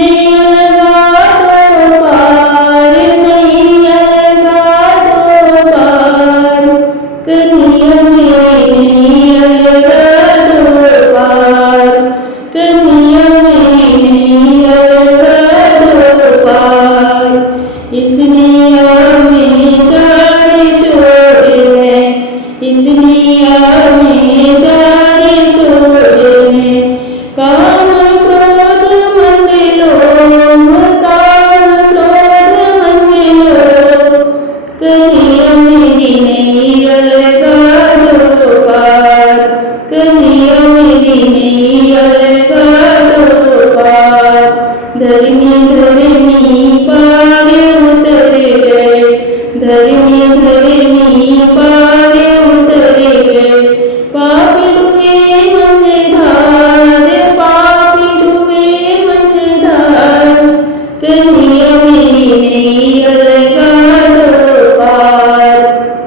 नैया लगा दो पार, नैया लगा दो पार, कन्हैया मेरी नैया लगा दो पार, कन्हैया मेरी नैया लगा दो पार। इस नैया में चार चोर हैं, इस नैया में चार चोर हैं, काम क्रोध मद लोभ, काम क्रोध मद लोभ, कन्हैया मेरी नैया लगा दो पार, कन्हैया मेरी नैया लगा दो पार। धर्मी धर्मी पार उतर गए, धर्मी धर्मी पार उतर गए, पापी डूबे मझधार, पापी डूबे मझधार, कन्हैया मेरी नैया लगा दो पार,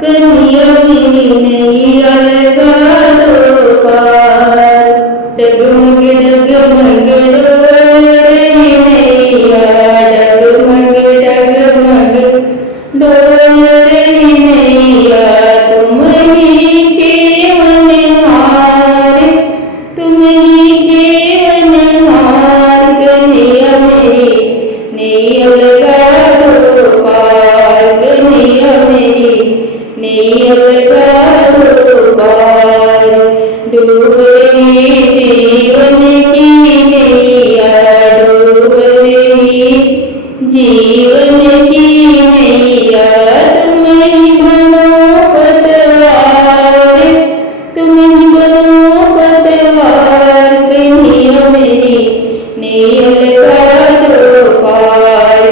कन्हैया मेरी नैया लगा दो पार। डगमग डगमग डोल रही नैया, डगमग डगमग डोल रही नैया, तुम ही खेवनहार, तुम ही खेवनहार, कन्हैया मेरी नैया लगा दो पार, कन्हैया मेरी नैया लगा दो पार। डूब रही जीवन की नैया, डूब रही जीवन की नैया, तुम ही बनो पतवार, तुम ही बनो पतवार, कन्हैया मेरी नैया लगा दो पार,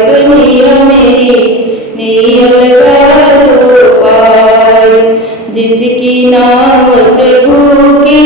कन्हैया मेरी नैया लगा दो पार। जिसकी नाव प्रभु की